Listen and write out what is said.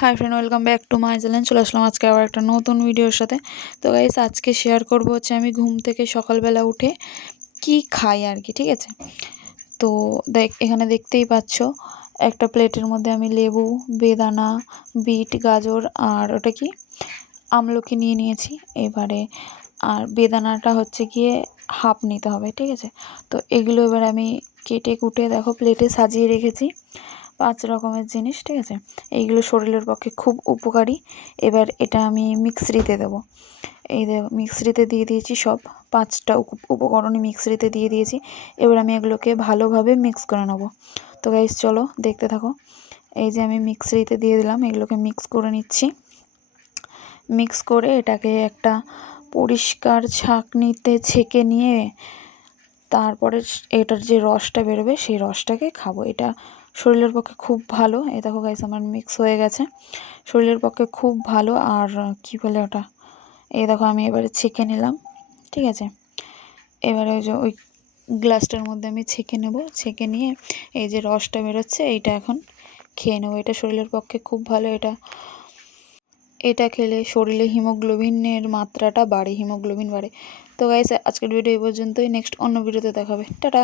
Hi friend welcome back to my channel চলে আসলাম আজকে আবার একটা নতুন ভিডিওর সাথে। তো গাইস আজকে শেয়ার করব হচ্ছে আমি ঘুম থেকে সকালবেলা উঠে কি খাই আর কি, ঠিক আছে? তো দেখ, এখানে দেখতেই পাচ্ছ, একটা প্লেটের মধ্যে আমি লেবু, বেদানা, বিট, গাজর আর ওটা কি? আমলকি নিয়ে নিয়েছি। এবারে আর বেদানাটা হচ্ছে গিয়ে হাফ নিতে হবে, ঠিক আছে? তো এগুলো এবার আমি কেটে কুটে দেখো প্লেটে সাজিয়ে রেখেছি। পাঁচ রকমের জিনিস, ঠিক আছে? এইগুলো শরীরের পক্ষে খুব উপকারী। এবার এটা আমি মিক্সিতে দেবো। এই দেখ, মিক্সিতে দিয়ে দিয়েছি সব। পাঁচটা উপকরণই মিক্সিতে দিয়ে দিয়েছি। এবার আমি এগুলোকে ভালোভাবে মিক্স করে নেব। তো গাইস চলো দেখতে থাকো। এই যে আমি মিক্সিতে দিয়ে দিলাম, এগুলোকে মিক্স করে নিচ্ছি। মিক্স করে এটাকে একটা পরিষ্কার ছাঁকনিতে ছেঁকে নিয়ে তারপরে এটার যে রসটা বেরোবে, সেই রসটাকে খাব। এটা শরীরের পক্ষে খুব ভালো। এই দেখো গাইস আমার মিক্স হয়ে গেছে। শরীরের পক্ষে খুব ভালো। আর কি বলে ওটা? এই দেখো, আমি এবারে ছেঁকে নিলাম। ঠিক আছে? এবারে ওই যে ওই গ্লাসটার মধ্যে আমি ছেঁকে নেব। ছেঁকে নিয়ে এই যে রসটা বেরোচ্ছে, এইটা এখন খেয়ে নেব। এটা শরীরের পক্ষে খুব ভালো। এটা এটা খেলে শরীরে হিমোগ্লোবিনের মাত্রাটা বাড়ে, হিমোগ্লোবিন বাড়ে। তো গাইস আজকের ভিডিও এই পর্যন্তই। নেক্সট অন্য ভিডিওতে দেখাবে। টাটা!